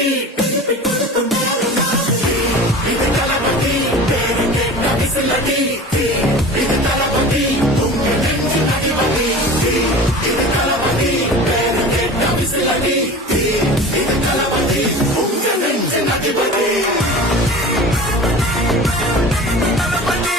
தளபதி திருப்பி கொடுக்கும் நேரம் மாதிரி. இது தளபதி பேரு கேட்ட விசிலடி. இது தளபதி உங்க நெஞ்சின் அதிபதி. இது தளபதி பேரு கேட்ட விசிலடி. இது தளபதி உங்க நெஞ்சின் அதிபதி. தளபதி